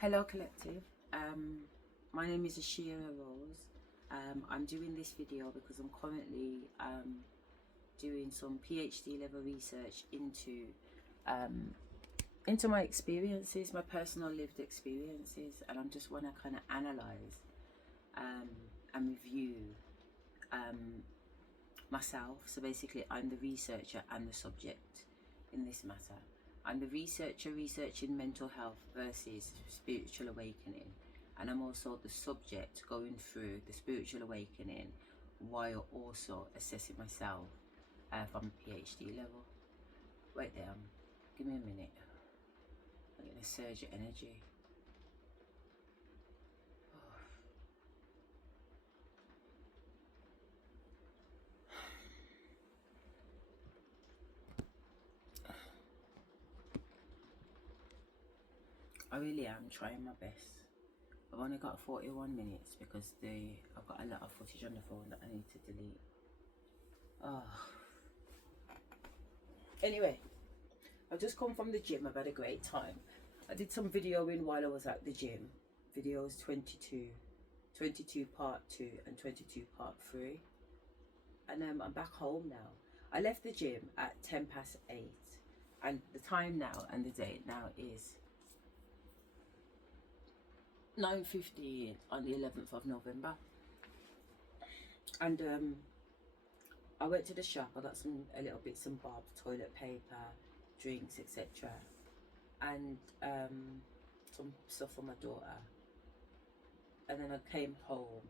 Hello collective, my name is Asherah. I'm doing this video because I'm currently doing some PhD level research into my experiences, my personal lived experiences, and I just want to kind of analyze and review myself. So basically I'm the researcher and the subject in this matter. I'm the researcher researching mental health versus spiritual awakening, and I'm also the subject going through the spiritual awakening while also assessing myself from a PhD level. Wait there, give me a minute. I'm getting a surge of energy. I really am trying my best. I've only got 41 minutes because I've got a lot of footage on the phone that I need to delete. Anyway, I've just come from the gym. I've had a great time. I did some videoing while I was at the gym. Videos 22 part 2 and 22 part 3. And I'm back home now. I left the gym at 8:10, and the time now and the date now is 9:15 on the 11th of November. And I went to the shop. I got a little bits and bobs, toilet paper, drinks, etc. And some stuff for my daughter. And then I came home,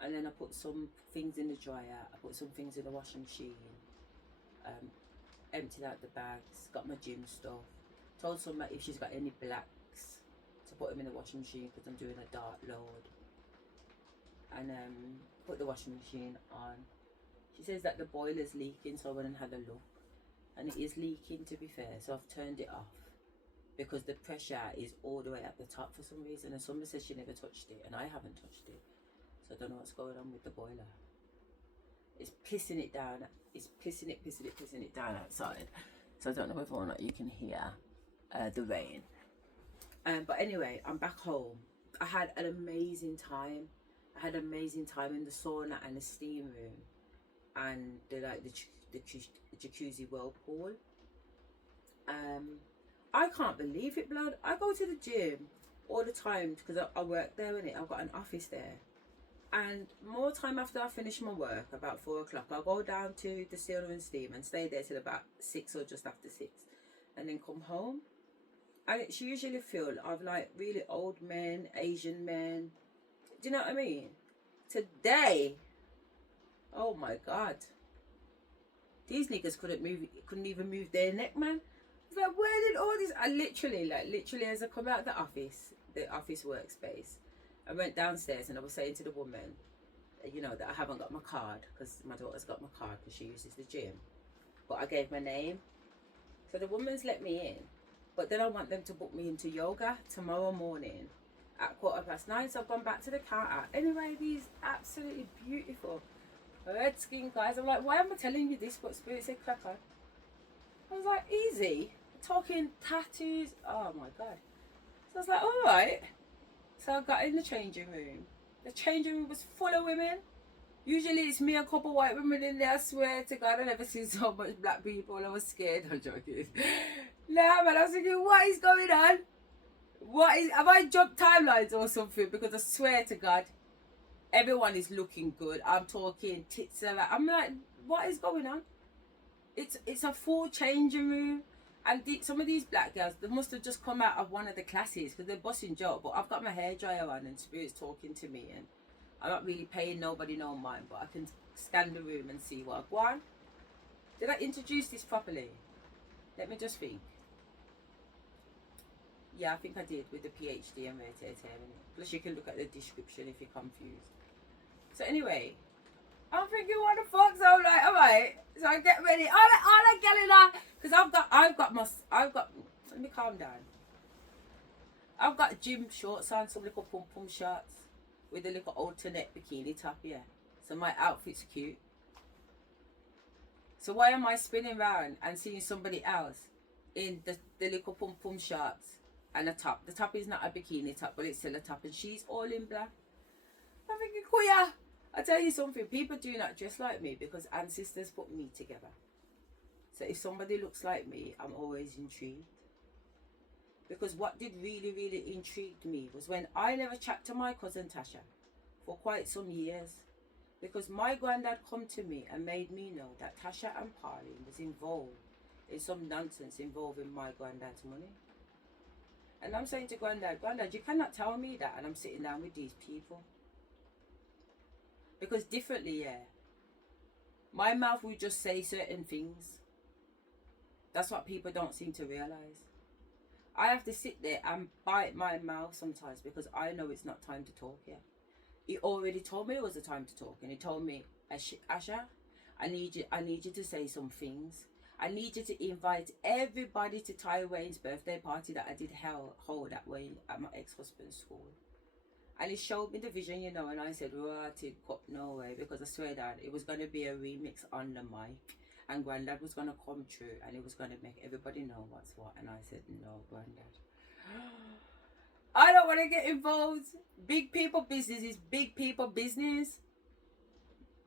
and then I put some things in the dryer. I put some things in the washing machine. Emptied out the bags. Got my gym stuff. Told someone if she's got any blacks to put them in the washing machine because I'm doing a dart load. And put the washing machine on. She says that the boiler's leaking, so I went and had a look, and it is leaking, to be fair, so I've turned it off because the pressure is all the way at the top for some reason, and someone says she never touched it and I haven't touched it, so I don't know what's going on with the boiler. It's pissing it down. It's pissing it down outside, so I don't know whether or not you can hear the rain. But anyway, I'm back home. I had an amazing time. I had an amazing time in the sauna and the steam room and the jacuzzi whirlpool. I can't believe it, blood. I go to the gym all the time because I work there, innit? I've got an office there. And more time after I finish my work, about 4 o'clock, I'll go down to the sauna and steam and stay there till about 6 or just after 6, and then come home. And it's usually full of like really old men, Asian men. Do you know what I mean? Today, oh my God, these niggas couldn't even move their neck, man. It's like, where did all this? I literally, as I come out of the office workspace, I went downstairs and I was saying to the woman, that I haven't got my card because my daughter's got my card because she uses the gym, but I gave my name, so the woman's let me in. But then I want them to book me into yoga tomorrow morning at 9:15. So I've gone back to the counter. Anyway, these absolutely beautiful red skin guys. I'm like, why am I telling you this? But Spirit said crack on. I was like, easy. Talking tattoos. Oh my God. So I was like, all right. So I got in the changing room. The changing room was full of women. Usually it's me and a couple white women in there. I swear to God, I've never seen so much black people. I was scared. I'm joking. Nah, man, I was thinking, what is going on? Have I jumped timelines or something? Because I swear to God, everyone is looking good. I'm talking tits and that. I'm like, what is going on? It's a full changing room. And some of these black girls, they must have just come out of one of the classes because they're busting job. But I've got my hairdryer on and Spirit's talking to me, and I'm not really paying nobody no mind, but I can scan the room and see what I want. Did I introduce this properly? Let me just think. Yeah, I think I did with the PhD and meditating. Plus you can look at the description if you're confused. So anyway, I'm thinking, what the fuck? So I'm like, alright. So I get ready. All I get in that, because I've got, let me calm down. I've got gym shorts on, some little pum shorts with a little alternate bikini top, yeah. So my outfit's cute. So why am I spinning around and seeing somebody else in the little pum shorts and a top. The top is not a bikini top, but it's still a top, and she's all in black. I'm thinking, Kuya, I tell you something, people do not dress like me because ancestors put me together. So if somebody looks like me, I'm always intrigued. Because what did really, really intrigue me was when I never chat to my cousin Tasha for quite some years. Because my granddad come to me and made me know that Tasha and Pauline was involved in some nonsense involving my granddad's money. And I'm saying to Granddad, you cannot tell me that, and I'm sitting down with these people. Because differently, yeah, my mouth will just say certain things. That's what people don't seem to realise. I have to sit there and bite my mouth sometimes because I know it's not time to talk yet. He already told me it was the time to talk, and he told me, Asherah, I need you to say some things. I need you to invite everybody to Ty Wayne's birthday party that I did hold at Wayne at my ex-husband's school. And he showed me the vision, and I said, right, no way, because I swear that it was going to be a remix on the mic, and Granddad was going to come true, and it was going to make everybody know what's what. And I said, no, Granddad, I don't want to get involved. Big people business is big people business.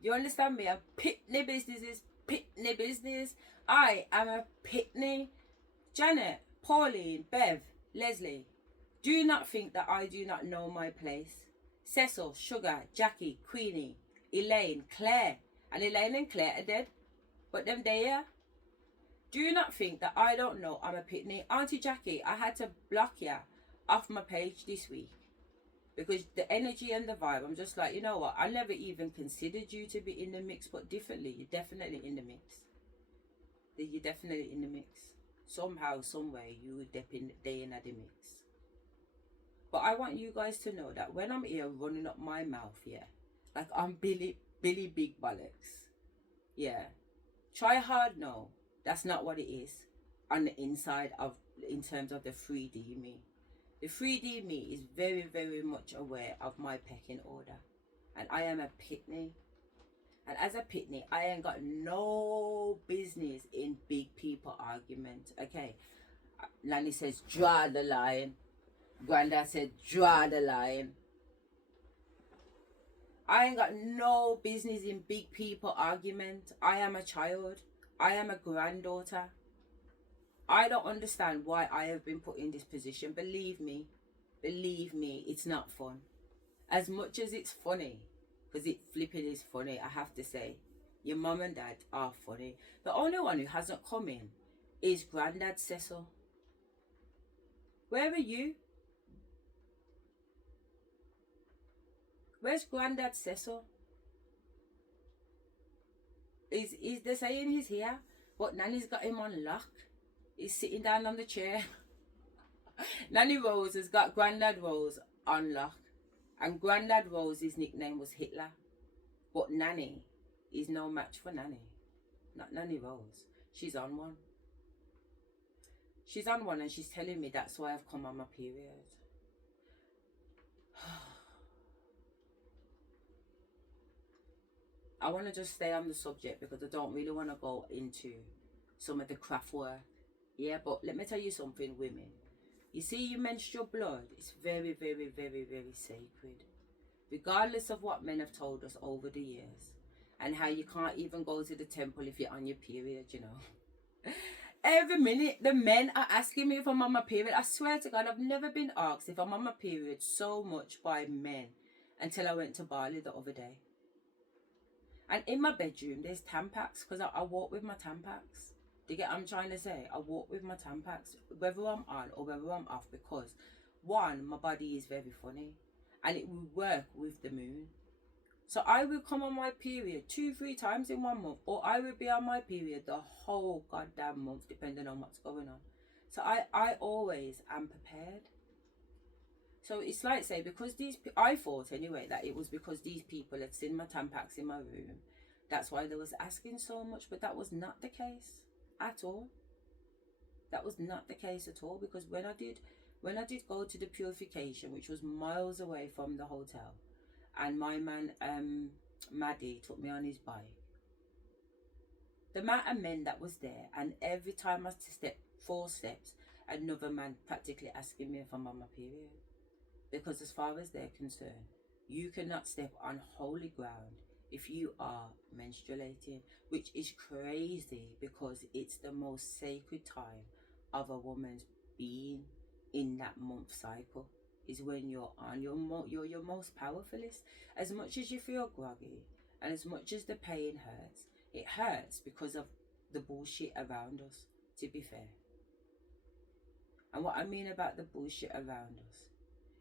You understand me? A pitney business is pitney business. I am a pitney. Janet, Pauline, Bev, Leslie, do not think that I do not know my place. Cecil, Sugar, Jackie, Queenie, Elaine, Claire. And Elaine and Claire are dead. But them there. Do not think that I don't know I'm a pitney. Auntie Jackie, I had to block you off my page this week. Because the energy and the vibe, I'm just like, you know what? I never even considered you to be in the mix, but differently, you're definitely in the mix. You're definitely in the mix. Somehow, some way, you would dip in the mix. But I want you guys to know that when I'm here running up my mouth, yeah, like I'm Billy Big Bollocks, yeah, try hard, no, that's not what it is on the inside in terms of the 3D me. The 3D me is very, very much aware of my pecking order. And I am a pitney. And as a pitney, I ain't got no business in big people argument. Okay. Nanny says, draw the line. Granddad said, draw the line. I ain't got no business in big people argument. I am a child. I am a granddaughter. I don't understand why I have been put in this position. Believe me, it's not fun. As much as it's funny, because it flipping is funny, I have to say, your mum and dad are funny. The only one who hasn't come in is Granddad Cecil. Where are you? Where's Granddad Cecil? Is they saying he's here? But Nanny's got him on lock. He's sitting down on the chair. Nanny Rose has got Granddad Rose on lock. And Granddad Rose's nickname was Hitler. But Nanny is no match for Nanny. Not Nanny Rose. She's on one. She's on one and she's telling me that's why I've come on my period. I want to just stay on the subject because I don't really want to go into some of the craft work. Yeah, but let me tell you something, women. You see, your menstrual blood is very, very, very, very sacred. Regardless of what men have told us over the years. And how you can't even go to the temple if you're on your period, Every minute, the men are asking me if I'm on my period. I swear to God, I've never been asked if I'm on my period so much by men until I went to Bali the other day. And in my bedroom, there's Tampax because I walk with my Tampax. Do you get what I'm trying to say? I walk with my Tampax, whether I'm on or whether I'm off, because one, my body is very funny and it will work with the moon. So I will come on my period 2-3 times in 1 month, or I will be on my period the whole goddamn month, depending on what's going on. So I always am prepared. So it's like, say, because I thought anyway that it was because these people had seen my Tampax in my room. That's why they was asking so much, but that was not the case at all. That was not the case at all, because when I did go to the purification, which was miles away from the hotel, and my man Maddie took me on his bike, the amount of men that was there, and every time I stepped 4 steps, another man practically asking me if I'm on my period. Because as far as they're concerned, you cannot step on holy ground if you are menstruating, which is crazy because it's the most sacred time of a woman's being in that month cycle. Is when you're on you're your most powerfulest. As much as you feel groggy and as much as the pain hurts, it hurts because of the bullshit around us, to be fair. And what I mean about the bullshit around us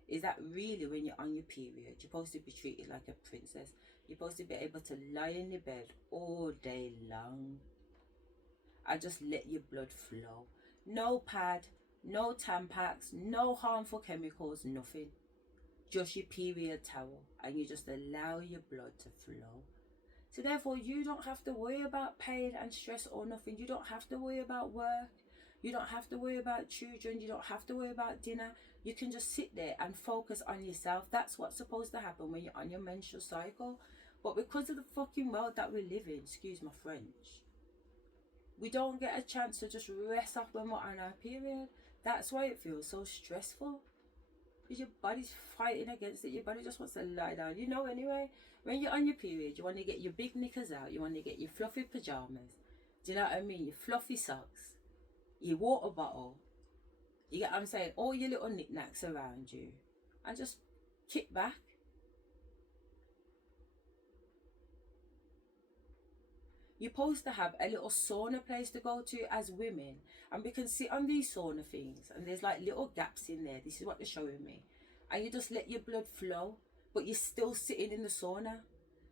is that really when you're on your period, you're supposed to be treated like a princess. You're supposed to be able to lie in your bed all day long and just let your blood flow. No pad, no Tampax, no harmful chemicals, nothing. Just your period towel, and you just allow your blood to flow. So therefore, you don't have to worry about pain and stress or nothing. You don't have to worry about work. You don't have to worry about children. You don't have to worry about dinner. You can just sit there and focus on yourself. That's what's supposed to happen when you're on your menstrual cycle. But because of the fucking world that we live in, excuse my French, we don't get a chance to just rest up when we're on our period. That's why it feels so stressful. Because your body's fighting against it. Your body just wants to lie down. You know anyway, when you're on your period, you want to get your big knickers out. You want to get your fluffy pajamas. Do you know what I mean? Your fluffy socks. Your water bottle. You get what I'm saying? All your little knickknacks around you. And just kick back. You're supposed to have a little sauna place to go to as women, and we can sit on these sauna things, and there's like little gaps in there. This is what they're showing me. And you just let your blood flow, but you're still sitting in the sauna.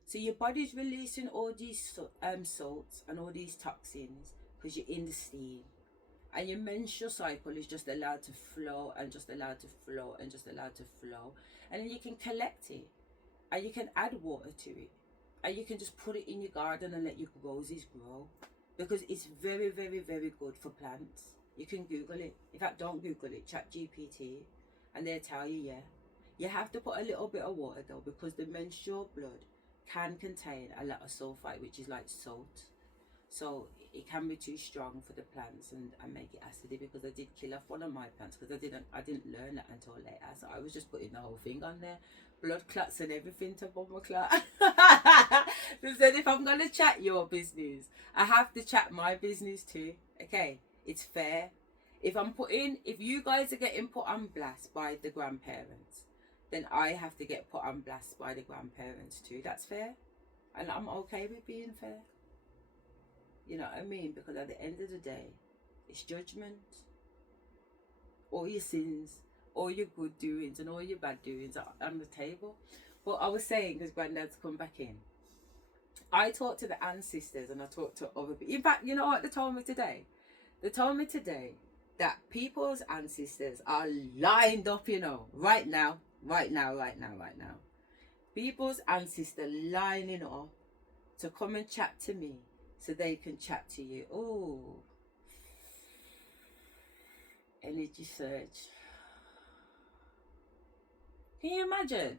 So your body's releasing all these salts and all these toxins because you're in the steam. And your menstrual cycle is just allowed to flow and just allowed to flow and just allowed to flow. And then you can collect it and you can add water to it. And you can just put it in your garden and let your roses grow. Because it's very, very, very good for plants. You can Google it. In fact, don't Google it. Chat GPT. And they'll tell you, yeah. You have to put a little bit of water though, because the menstrual blood can contain a lot of sulfite, which is like salt. So it can be too strong for the plants and make it acidy, because I did kill off one of my plants because I didn't learn that until later. So I was just putting the whole thing on there. Blood clots and everything to bomb a clot. They said if I'm gonna chat your business, I have to chat my business too. Okay, it's fair. If you guys are getting put on blast by the grandparents, then I have to get put on blast by the grandparents too. That's fair, and I'm okay with being fair. You know what I mean? Because at the end of the day, it's judgment. All your sins, all your good doings and all your bad doings are on the table. But I was saying, because Granddad's come back in, I talked to the ancestors and I talked to other people. In fact, you know what they told me today? They told me today that people's ancestors are lined up, right now. People's ancestors lining up to come and chat to me so they can chat to you. Oh, energy search. Can you imagine?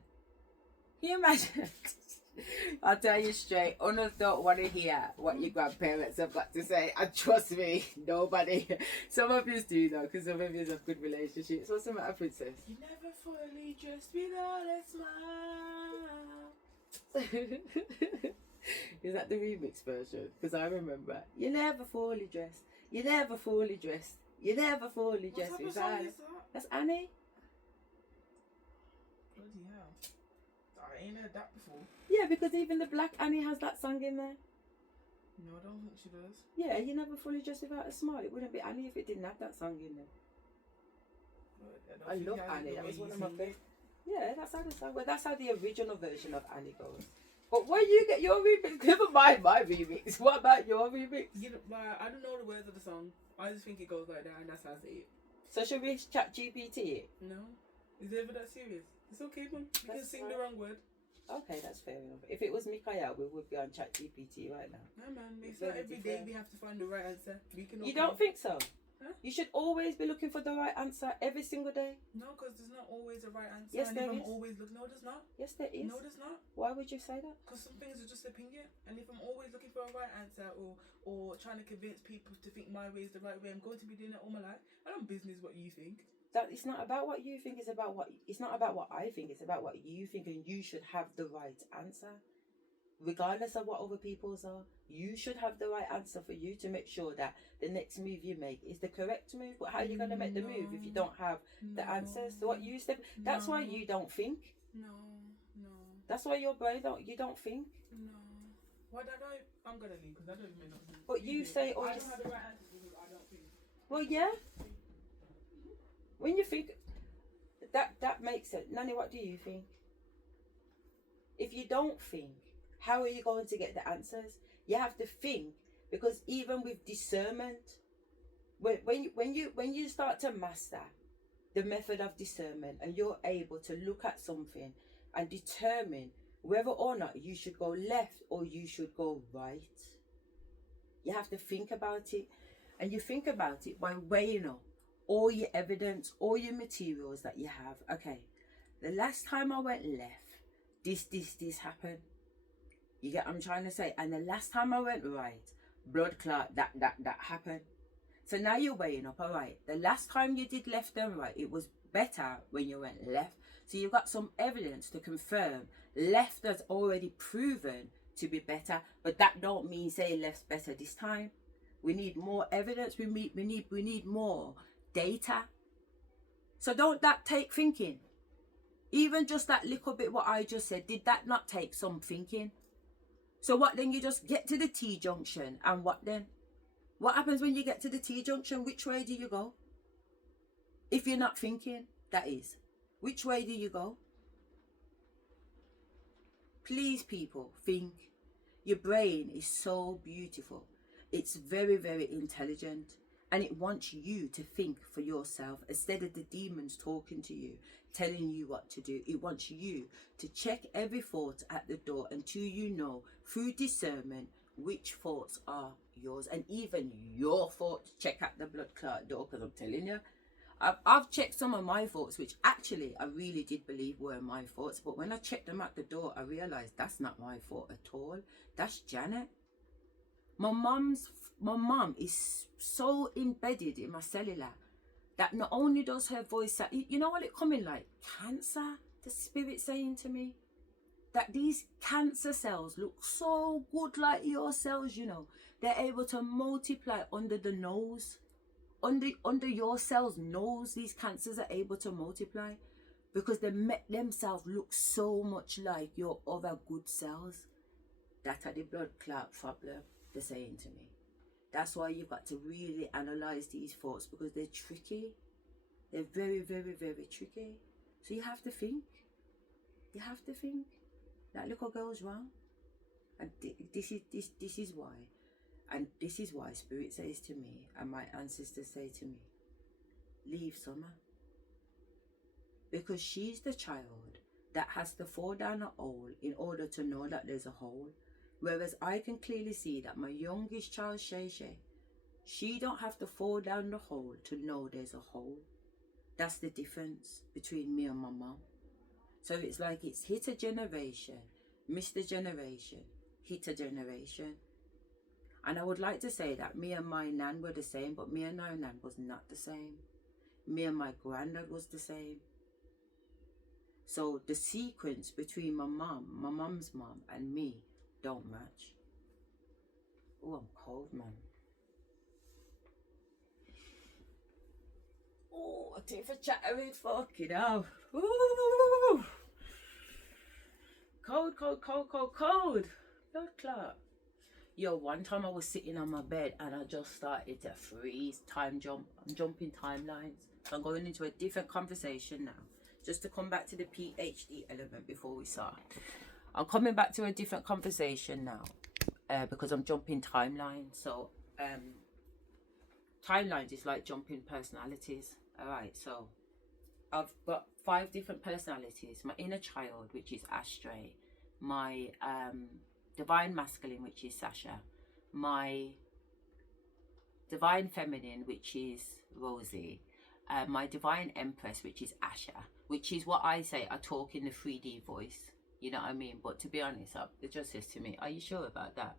I'll tell you straight, others don't want to hear what your grandparents have got to say. And trust me, nobody. Some of you do though, because some of you have good relationships. What's the matter, princess? You never fully dressed without a smile. Is that the remix version? Because I remember, you never fully dressed. You never fully dressed. You never fully dressed. What type of song is that? That's Annie. Bloody hell. I ain't heard that before. Yeah, because even the Black Annie has that song in there. No, I don't think she does. Yeah, you never fully dressed without a smile. It wouldn't be Annie if it didn't have that song in there. I love Annie. That was one of my favorites. Yeah, that's how the song. Well, that's how the original version of Annie goes. But where you get your remix? Never mind my remix. What about your remix? I don't know the words of the song. I just think it goes like that, and that's how I say it. So should we chat GPT it? No. Is it ever that serious? It's okay, man. You can sing the wrong word. Okay, that's fair enough. If it was Mikael, we would be on chat GPT right now. No, man. It's not every day we have to find the right answer. We can. You don't think so? You should always be looking for the right answer every single day. No, because there's not always a right answer. Yes, and there if I'm is. always looking, no, there's not. Yes, there is. No, there's not. Why would you say that? Because some things are just opinion, and if I'm always looking for a right answer or trying to convince people to think my way is the right way, I'm going to be doing it all my life. I don't business what you think. That it's not about what you think. It's about what. It's not about what I think. It's about what you think, and you should have the right answer, regardless of what other people's are. You should have the right answer for you to make sure that the next move you make is the correct move. But how are you going to make the move if you don't have the answers? So what you step? That's why you don't think. No. That's why your brain you don't think. No. What I don't. I'm gonna leave because I don't even know. But you say, I don't have the right answer because I don't think. Well, yeah. When you think, that makes sense. Nanny, what do you think? If you don't think, how are you going to get the answers? You have to think, because even with discernment, when you start to master the method of discernment and you're able to look at something and determine whether or not you should go left or you should go right, you have to think about it, and you think about it by weighing up all your evidence, all your materials that you have. Okay, the last time I went left, this happened. You get what I'm trying to say? And the last time I went right, blood clot, that happened. So now you're weighing up, all right, the last time you did left and right, it was better when you went left. So you've got some evidence to confirm left has already proven to be better, but that don't mean say left's better this time. We need more evidence. We need more data. So don't that take thinking? Even just that little bit what I just said, did that not take some thinking? So what then? You just get to the T-junction, and what then? What happens when you get to the T-junction? Which way do you go? If you're not thinking, that is. Which way do you go? Please, people, think. Your brain is so beautiful. It's very, very intelligent. And it wants you to think for yourself instead of the demons talking to you, telling you what to do. It wants you to check every thought at the door until you know through discernment which thoughts are yours. And even your thoughts, check at the blood clot door, because I'm telling you, I've checked some of my thoughts, which actually I really did believe were my thoughts. But when I checked them at the door, I realised that's not my thought at all. That's Janet. My mum is so embedded in my cellular that not only does her voice, you know what it coming like? Cancer, the spirit saying to me that these cancer cells look so good like your cells, you know. They're able to multiply under the nose. Under your cell's nose, these cancers are able to multiply because they make themselves look so much like your other good cells. That's the blood clot problem they're saying to me. That's why you've got to really analyze these thoughts, because they're tricky. They're very, very, very tricky. So you have to think. You have to think. That little girl's wrong. And this is why. And this is why Spirit says to me, and my ancestors say to me, leave Summer. Because she's the child that has to fall down a hole in order to know that there's a hole. Whereas I can clearly see that my youngest child, Shay, she don't have to fall down the hole to know there's a hole. That's the difference between me and my mom. So it's like it's hit a generation, missed a generation, hit a generation. And I would like to say that me and my nan were the same, but me and my nan was not the same. Me and my granddad was the same. So the sequence between my mum's mom, and me don't match. Oh, I'm cold, man. Oh, I take for chattering, fucking hell. Ooh. Cold. Blood clot. Yo, one time I was sitting on my bed and I just started to freeze, time jump. I'm jumping timelines. So I'm going into a different conversation now. Just to come back to the PhD element before we start. I'm coming back to a different conversation now because I'm jumping timelines. So timelines is like jumping personalities. Alright, so I've got 5 different personalities. My inner child, which is Asherah. My divine masculine, which is Asherah. My divine feminine, which is Rosie, my divine empress, which is Asherah, which is what I say, I talk in the 3D voice, you know what I mean? But to be honest, it just says to me, are you sure about that?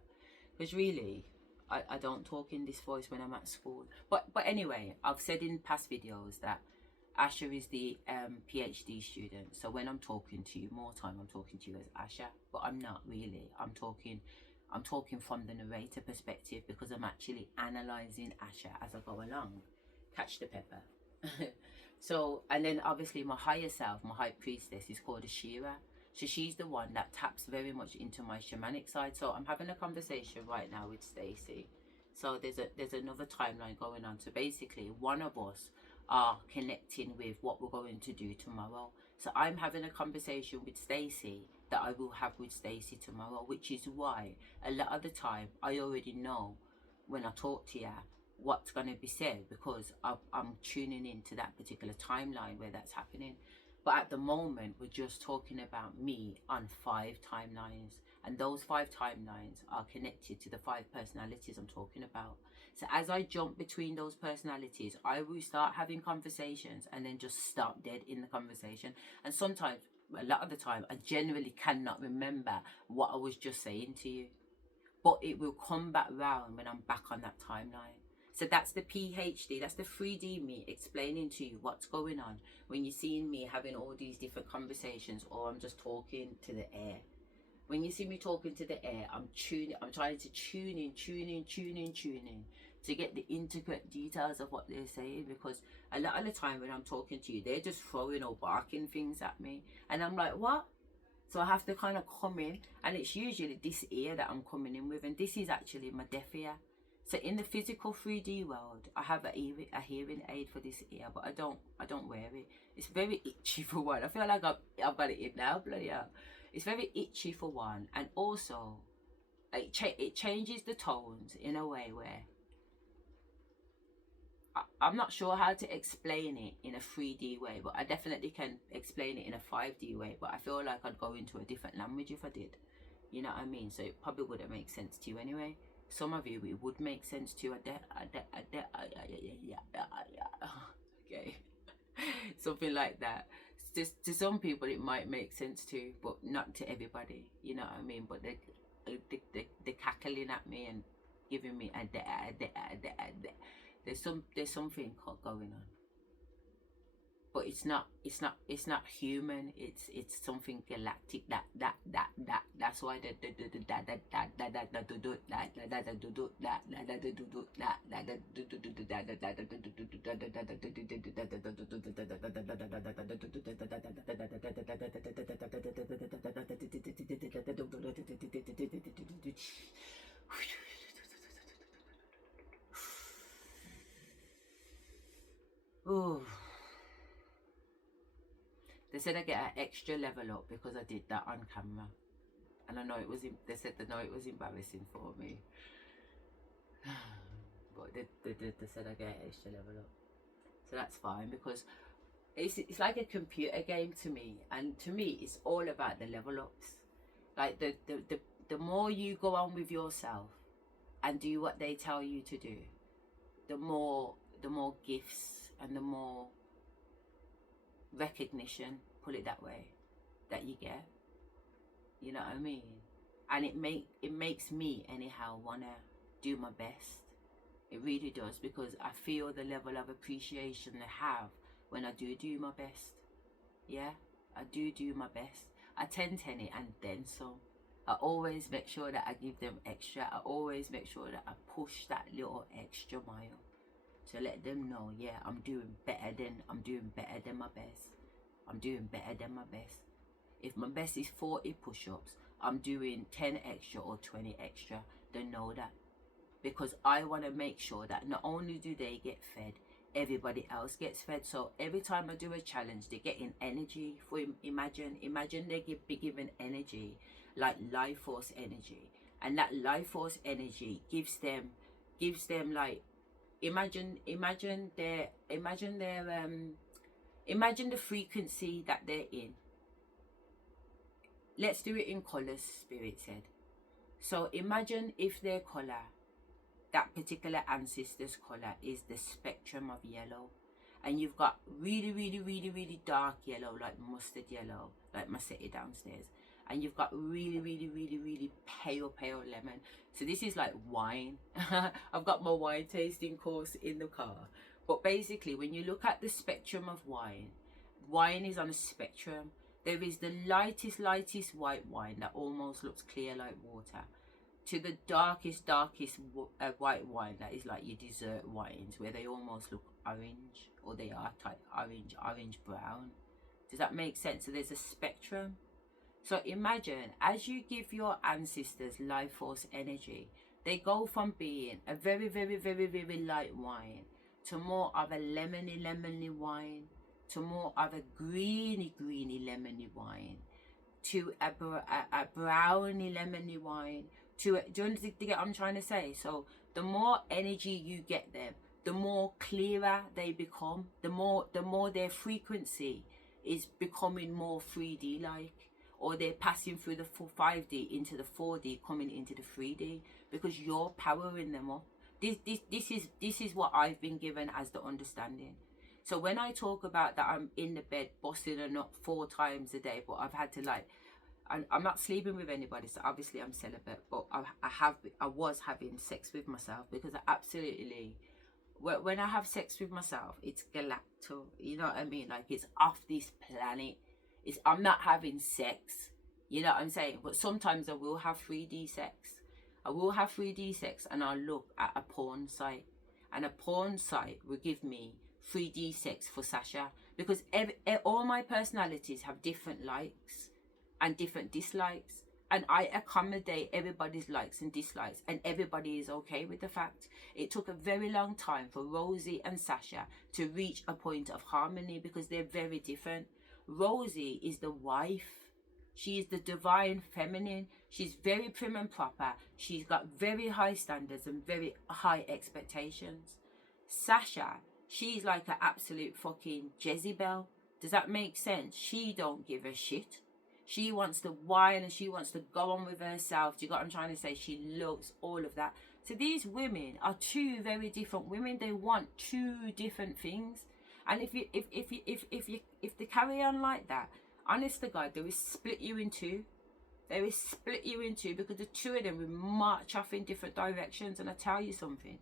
Because really, I don't talk in this voice when I'm at school. But anyway, I've said in past videos that Asherah is the PhD student. So when I'm talking to you, more time I'm talking to you as Asherah, but I'm not really. I'm talking from the narrator perspective, because I'm actually analysing Asherah as I go along. Catch the pepper. So, and then obviously my higher self, my high priestess, is called Asherah. So she's the one that taps very much into my shamanic side. So I'm having a conversation right now with Stacey. So there's another timeline going on. So basically, one of us are connecting with what we're going to do tomorrow. So I'm having a conversation with Stacey that I will have with Stacey tomorrow, which is why a lot of the time I already know when I talk to you what's going to be said, because I'm tuning into that particular timeline where that's happening. But at the moment, we're just talking about me on 5 timelines, and those 5 timelines are connected to the 5 personalities I'm talking about. So as I jump between those personalities, I will start having conversations and then just stop dead in the conversation. And sometimes, a lot of the time, I genuinely cannot remember what I was just saying to you. But it will come back round when I'm back on that timeline. So that's the PhD, that's the 3D me explaining to you what's going on when you're seeing me having all these different conversations, or I'm just talking to the air. When you see me talking to the air, I'm trying to tune in to get the intricate details of what they're saying, because a lot of the time when I'm talking to you, they're just throwing or barking things at me. And I'm like, what? So I have to kind of come in, and it's usually this ear that I'm coming in with, and this is actually my deaf ear. So in the physical 3D world, I have a hearing aid for this ear, but I don't wear it. It's very itchy for one. I feel like I've got it in now, bloody hell. It's very itchy for one, and also it changes the tones in a way where I'm not sure how to explain it in a 3D way, but I definitely can explain it in a 5D way. But I feel like I'd go into a different language if I did. You know what I mean? So it probably wouldn't make sense to you anyway. Some of you, it would make sense to you. Okay. Something like that. Just to some people it might make sense too, but not to everybody. You know what I mean? But they're cackling at me and giving me there's something going on. But it's not human. It's something galactic. That's why they said I get an extra level up because I did that on camera, and I know it was. They said they know it was embarrassing for me, but they said I get an extra level up, so that's fine, because it's like a computer game to me, and to me it's all about the level ups. Like the more you go on with yourself and do what they tell you to do, the more gifts and the more recognition, put it that way, that you get. You know what I mean? And it makes me anyhow wanna do my best. It really does, because I feel the level of appreciation I have when I do my best. Yeah, I do my best. I 10 it and then some. I always make sure that I give them extra. I always make sure that I push that little extra mile to let them know, yeah, I'm doing better than my best. I'm doing better than my best. If my best is 40 push-ups, I'm doing 10 extra or 20 extra. They know that. Because I want to make sure that not only do they get fed, everybody else gets fed. So every time I do a challenge, they're getting energy. For imagine they be given energy, like life force energy. And that life force energy gives them like, imagine the frequency that they're in. Let's do it in colours, Spirit said. So imagine if their colour that particular ancestor's colour is the spectrum of yellow. And you've got really, really, really, really dark yellow, like mustard yellow, like my city downstairs. And you've got really, really, really, really pale lemon. So this is like wine. I've got my wine tasting course in the car. But basically, when you look at the spectrum of wine, wine is on a spectrum. There is the lightest white wine that almost looks clear like water, to the darkest white wine that is like your dessert wines, where they almost look orange, or they are type orange brown. Does that make sense? So there's a spectrum. So imagine, as you give your ancestors life force energy, they go from being a very, very, very, very light wine to more of a lemony wine, to more of a greeny lemony wine, to a browny lemony wine, to do you understand what I'm trying to say? So the more energy you get them, the more clearer they become, the more their frequency is becoming more 3D like, or they're passing through the 5D into the 4D, coming into the 3D, because you're powering them up. This is what I've been given as the understanding. So when I talk about that I'm in the bed busting a nut 4 times a day, but I've had to like, I'm not sleeping with anybody, so obviously I'm celibate, but I was having sex with myself, because I absolutely, when I have sex with myself, it's galacto, you know what I mean? Like, it's off this planet. I'm not having sex, you know what I'm saying? But sometimes I will have 3D sex. I will have 3D sex, and I'll look at a porn site, and a porn site will give me 3D sex for Sasha, because all my personalities have different likes and different dislikes, and I accommodate everybody's likes and dislikes, and everybody is okay with the fact. It took a very long time for Rosie and Sasha to reach a point of harmony, because they're very different. Rosie is the wife. She is the divine feminine. She's very prim and proper. She's got very high standards and very high expectations. Sasha, she's like an absolute fucking Jezebel. Does that make sense? She don't give a shit. She wants to whine and she wants to go on with herself. Do you got what I'm trying to say? She loves all of that. So these women are 2 very different women. They want 2 different things. And if they carry on like that, honest to God, they will split you in 2. They will split you in 2, because the 2 of them will march off in different directions. And I tell you something,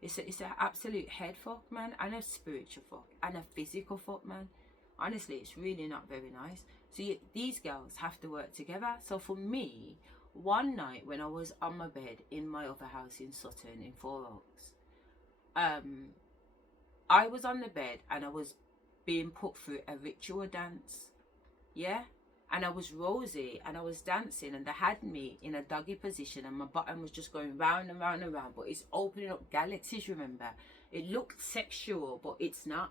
it's an absolute head fuck, man, and a spiritual fuck, and a physical fuck, man. Honestly, it's really not very nice. So these girls have to work together. So for me, one night when I was on my bed in my other house in Sutton in 4 Oaks, I was on the bed and I was being put through a ritual dance, yeah? And I was Rosie and I was dancing, and they had me in a doggy position, and my bottom was just going round and round and round, but it's opening up galaxies, remember? It looked sexual, but it's not.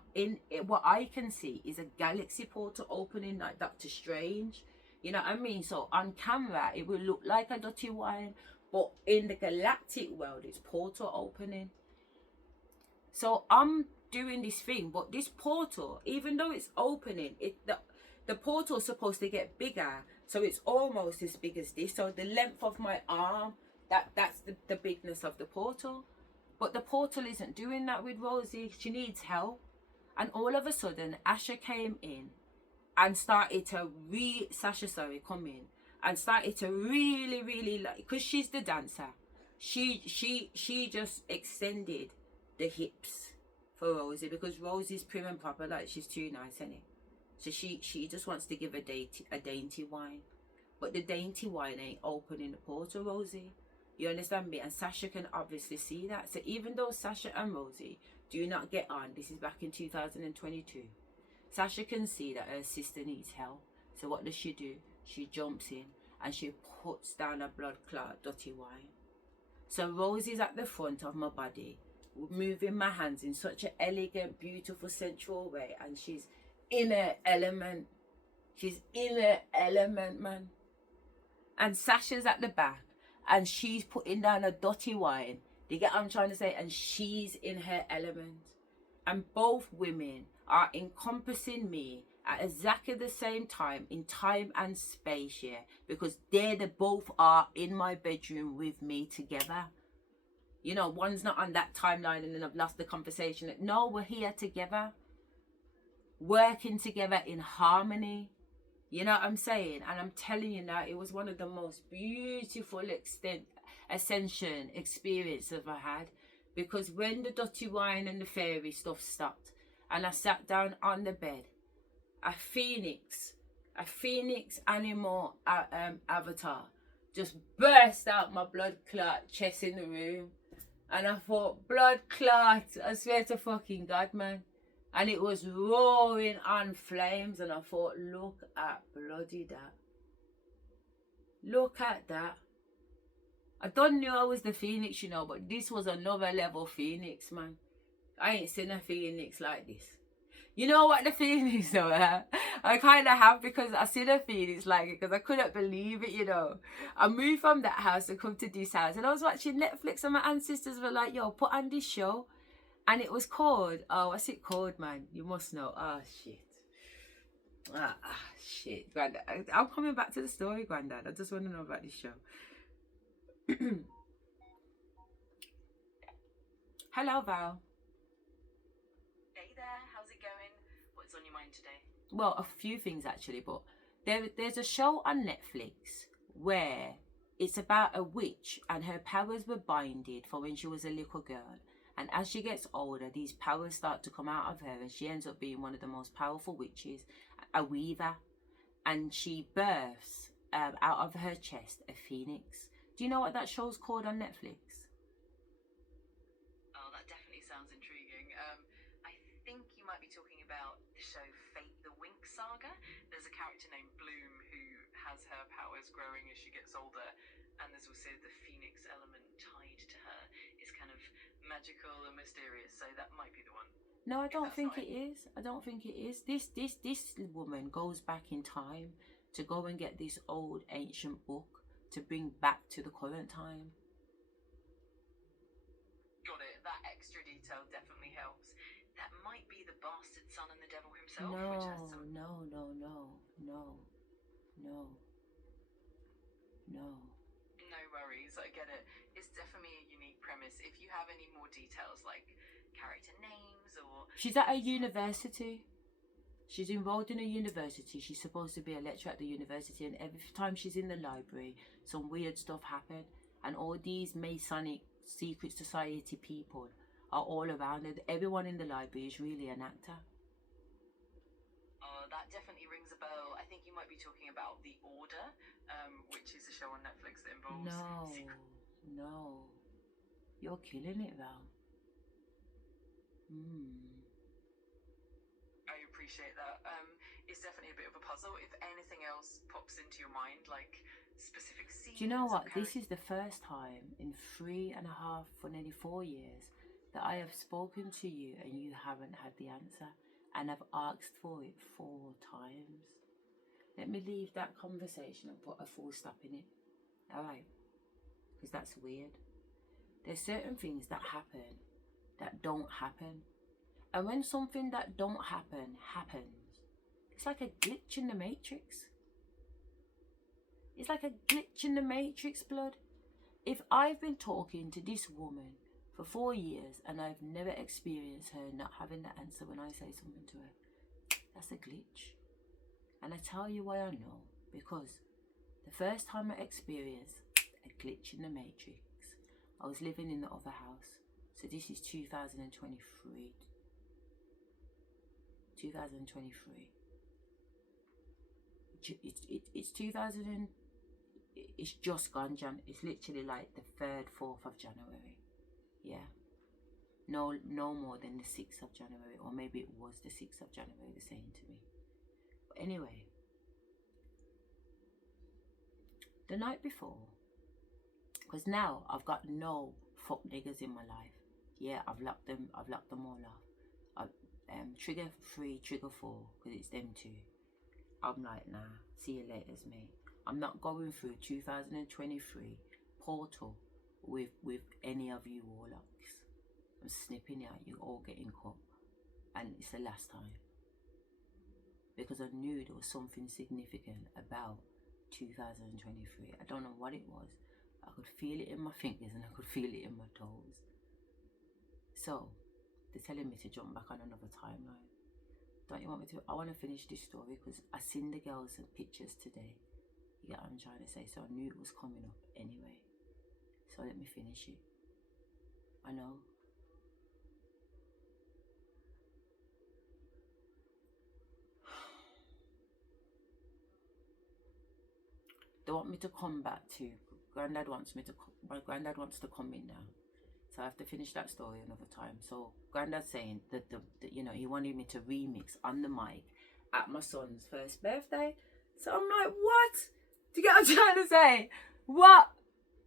What I can see is a galaxy portal opening, like Doctor Strange, you know what I mean? So on camera, it will look like a dirty wine, but in the galactic world, it's portal opening. So I'm doing this thing, but this portal, even though it's opening, the portal's supposed to get bigger, so it's almost as big as this. So the length of my arm, that's the bigness of the portal. But the portal isn't doing that with Rosie. She needs help. And all of a sudden, Asher came in and started to come in and started to really like, because she's the dancer. She just extended the hips for Rosie, because Rosie's prim and proper, like, she's too nice, isn't it? So she just wants to give a dainty wine, but the dainty wine ain't opening the portal, Rosie. You understand me? And Sasha can obviously see that. So even though Sasha and Rosie do not get on, this is back in 2022, Sasha can see that her sister needs help. So what does she do? She jumps in and she puts down a blood clot dirty wine. So Rosie's at the front of my body, moving my hands in such an elegant, beautiful, sensual way, and she's in her element. She's in her element, man. And Sasha's at the back, and she's putting down a dirty wine. Do you get what I'm trying to say? And she's in her element. And both women are encompassing me at exactly the same time, in time and space, yeah? Because they both are in my bedroom with me together. You know, one's not on that timeline and then I've lost the conversation. No, we're here together, working together in harmony. You know what I'm saying? And I'm telling you now, it was one of the most beautiful ascension experiences I had. Because when the dirty wine and the fairy stuff stopped and I sat down on the bed, a phoenix animal avatar just burst out my blood clot chest in the room. And I thought, blood clot, I swear to fucking God, man. And it was roaring on flames. And I thought, look at bloody that. Look at that. I don't know I was the phoenix, you know, but this was another level phoenix, man. I ain't seen a phoenix like this. You know what the phoenix though? I kind of have, because I seen a phoenix like it, because I couldn't believe it, you know. I moved from that house and come to this house, and I was watching Netflix, and my ancestors were like, yo, put on this show. And it was called, oh, what's it called, man? You must know. Oh, shit. Shit. Granddad. I'm coming back to the story, Granddad. I just want to know about this show. Hello, Val. Hey there, how's it going? What's on your mind today? Well, a few things actually, but there's a show on Netflix where it's about a witch and her powers were binded for when she was a little girl. And as she gets older, these powers start to come out of her, and she ends up being one of the most powerful witches, a weaver. And she births out of her chest a phoenix. Do you know what that show's called on Netflix? Oh, that definitely sounds intriguing. I think you might be talking about the show Fate the Wink Saga. There's a character named Bloom who has her powers growing as she gets older, and there's also the phoenix element tied to her. It's kind of magical and mysterious, so that might be the one. No, I don't think it is. I don't think it is. This woman goes back in time to go and get this old ancient book to bring back to the current time. Got it. That extra detail definitely helps. That might be the bastard son and the devil himself. No. No worries, I get it. It's definitely a unique premise. If you have any more details, like character names or... She's at a university. She's enrolled in a university. She's supposed to be a lecturer at the university, and every time she's in the library, some weird stuff happens, and all these Masonic secret society people are all around her. Everyone in the library is really an actor. That definitely rings a bell. I think you might be talking about The Order, which is a show on Netflix that involves... No. You're killing it, Val. I appreciate that. It's definitely a bit of a puzzle. If anything else pops into your mind, like specific scenes... Do you know what? This is the first time in 3.5 for nearly 4 years that I have spoken to you and you haven't had the answer. And I've asked for it 4 times. Let me leave that conversation and put a full stop in it. Alright? Because that's weird. There's certain things that happen that don't happen. And when something that don't happen happens, it's like a glitch in the matrix. It's like a glitch in the matrix, blood. If I've been talking to this woman for 4 years and I've never experienced her not having the answer when I say something to her, that's a glitch. And I tell you why I know. Because the first time I experienced a glitch in the matrix, I was living in the other house. So this is 2023. 2023. It's 2000. It's just gone, it's literally like the 3rd, 4th of January. Yeah. No more than the 6th of January, or maybe it was the 6th of January they're saying to me. But anyway, the night before, because now I've got no fuck niggas in my life. Yeah, I've locked them all off. Trigger 3, trigger 4, because it's them two. I'm like, nah, see you later, mate. I'm not going through 2023 portal with any of you warlocks. I'm snipping out, you all getting caught. And it's the last time. Because I knew there was something significant about 2023. I don't know what it was, I could feel it in my fingers and I could feel it in my toes. So, they're telling me to jump back on another timeline. Don't you want me to? I want to finish this story because I seen the girls and pictures today. You get what I'm trying to say? So I knew it was coming up anyway. So let me finish it. I know. They want me to come back to, Granddad wants me to, my granddad wants to come in now. So I have to finish that story another time. So Granddad's saying that you know, he wanted me to remix on the mic at my son's first birthday. So I'm like, what? Do you get what I'm trying to say? What?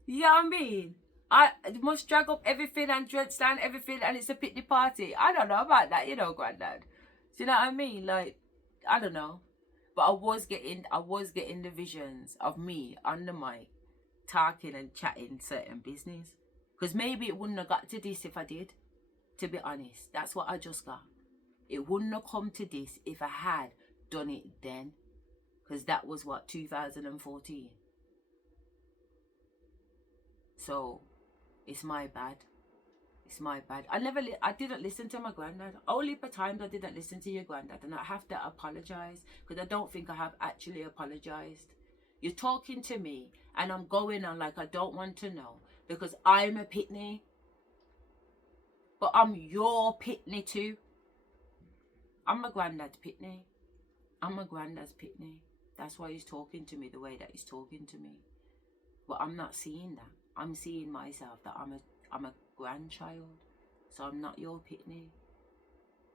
You know what I mean? I must drag up everything and dread stand everything and it's a picnic party. I don't know about that, you know, Granddad. Do you know what I mean? Like, I don't know. But I was getting the visions of me on the mic talking and chatting certain business. Because maybe it wouldn't have got to this if I did. To be honest, that's what I just got. It wouldn't have come to this if I had done it then. Because that was what, 2014. So, it's my bad. It's my bad. I didn't listen to my granddad. Only for times I didn't listen to your granddad. And I have to apologize. Because I don't think I have actually apologized. You're talking to me and I'm going on like I don't want to know. Because I'm a pitney. But I'm your pitney too. I'm my granddad's pitney. I'm my granddad's pitney. That's why he's talking to me the way that he's talking to me. But I'm not seeing that. I'm seeing myself that I'm a grandchild. So I'm not your pitney.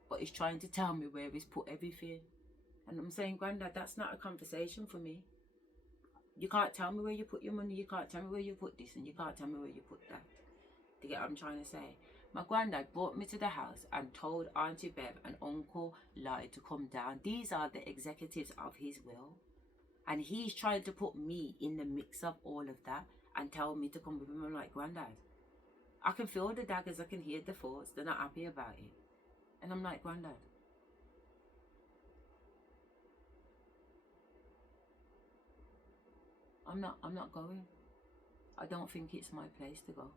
But he's trying to tell me where he's put everything. And I'm saying, Granddad, that's not a conversation for me. You can't tell me where you put your money. You can't tell me where you put this. And you can't tell me where you put that. Do you get what I'm trying to say? My granddad brought me to the house and told Auntie Bev and Uncle Lloyd to come down. These are the executives of his will. And he's trying to put me in the mix of all of that and tell me to come with him. I'm like, Granddad, I can feel the daggers. I can hear the thoughts. They're not happy about it. And I'm like, Granddad, I'm not going. I don't think it's my place to go.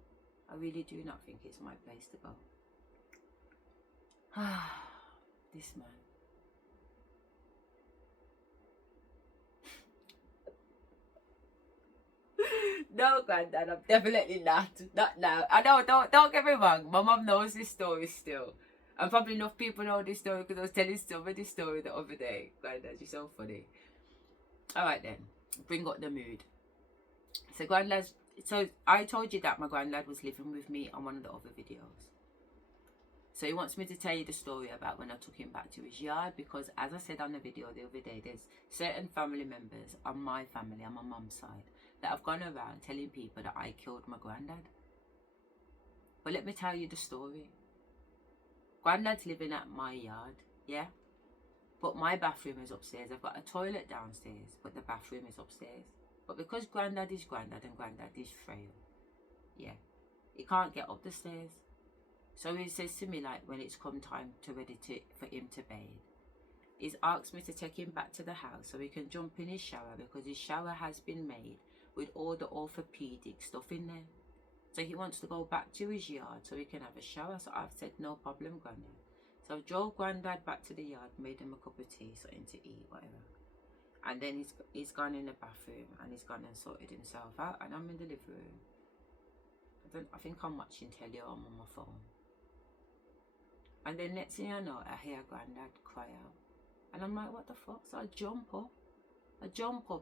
I really do not think it's my place to go. This man. No, Granddad, I'm definitely not. Not now. I know, don't get me wrong. My mum knows this story still. And probably enough people know this story because I was telling somebody this story the other day. Granddad, you're so funny. Alright then. Bring up the mood. So Granddad's, so I told you that my granddad was living with me on one of the other videos. So he wants me to tell you the story about when I took him back to his yard, because as I said on the video the other day, there's certain family members on my family, on my mum's side, that have gone around telling people that I killed my granddad. But let me tell you the story. Granddad's living at my yard, yeah? But my bathroom is upstairs. I've got a toilet downstairs, but the bathroom is upstairs. But because Granddad is Granddad and Granddad is frail, yeah, he can't get up the stairs. So he says to me, like, when it's come time for him to bathe, he's asked me to take him back to the house so he can jump in his shower, because his shower has been made with all the orthopedic stuff in there. So he wants to go back to his yard so he can have a shower. So I've said, no problem, Granddad. So I drove Granddad back to the yard, made him a cup of tea, something to eat, whatever. And then he's gone in the bathroom and he's gone and sorted himself out. And I'm in the living room. I think I'm watching telly or I'm on my phone. And then next thing I know, I hear Granddad cry out. And I'm like, what the fuck? So I jump up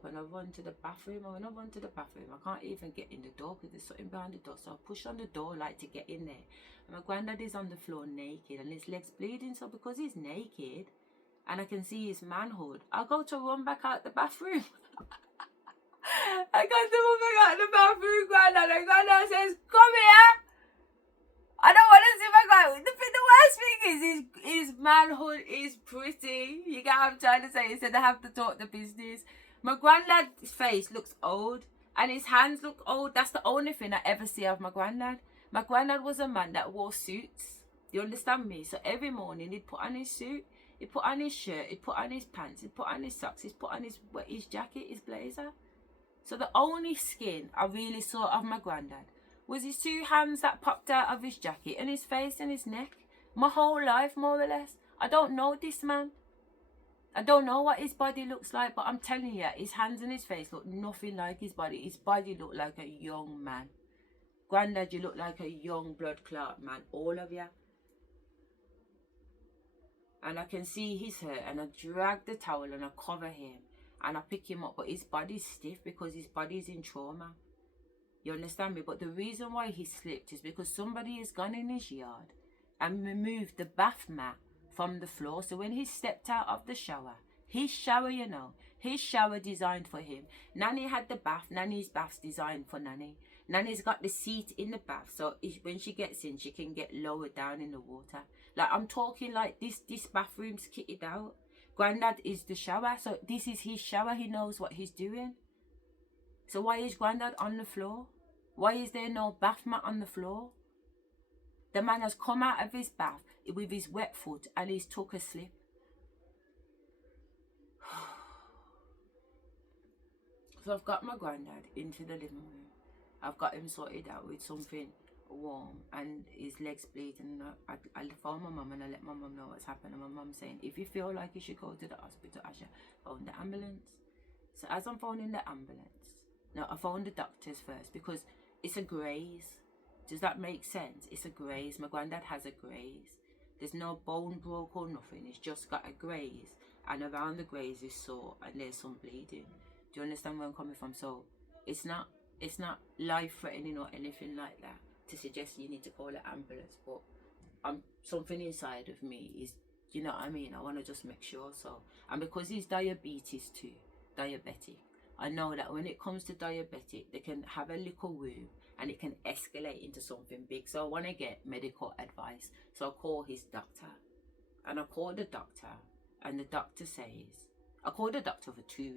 and I run to the bathroom. And when I run to the bathroom, I can't even get in the door because there's something behind the door. So I push on the door like to get in there. And my granddad is on the floor naked and his legs bleeding. So because he's naked and I can see his manhood, I go to run back out the bathroom. I go to run back out the bathroom, Granddad. And Granddad says, come here. I don't want to see my granddad. The worst thing is his manhood is pretty. You get what I'm trying to say? He said I have to talk the business. My granddad's face looks old and his hands look old. That's the only thing I ever see of my granddad. My granddad was a man that wore suits. You understand me? So every morning he'd put on his suit, he'd put on his shirt, he'd put on his pants, he'd put on his socks, he'd put on his jacket, his blazer. So the only skin I really saw of my granddad was his 2 hands that popped out of his jacket and his face and his neck. My whole life, more or less. I don't know this man. I don't know what his body looks like, but I'm telling you, his hands and his face look nothing like his body. His body looked like a young man. Granddad, you look like a young blood clot man, all of you. And I can see his hurt, and I drag the towel and I cover him and I pick him up, but his body's stiff because his body's in trauma. You understand me? But the reason why he slipped is because somebody has gone in his yard and removed the bath mat from the floor. So when he stepped out of the shower, his shower, you know, his shower designed for him. Nanny had the bath. Nanny's bath's designed for Nanny. Nanny's got the seat in the bath, so when she gets in, she can get lower down in the water. Like, I'm talking like this bathroom's kitted out. Granddad is the shower, so this is his shower. He knows what he's doing. So why is Granddad on the floor? Why is there no bath mat on the floor? The man has come out of his bath with his wet foot and he's took a slip. So I've got my granddad into the living room. I've got him sorted out with something warm and his legs bleeding. I phone my mum and I let my mum know what's happened. And my mum saying, if you feel like you should go to the hospital, Asherah, phone the ambulance. So as I'm phoning the ambulance, no, I phoned the doctors first because it's a graze. Does that make sense? It's a graze. My granddad has a graze. There's no bone broke or nothing. It's just got a graze, and around the graze is sore and there's some bleeding. Do you understand where I'm coming from? So it's not life-threatening or anything like that to suggest you need to call an ambulance, but something inside of me is, you know what I mean, I want to just make sure. So, and because he's diabetes too, diabetic, I know that when it comes to diabetic, they can have a little wound and it can escalate into something big. So I want to get medical advice. So I call his doctor, and I call the doctor, and the doctor says, I called the doctor for 2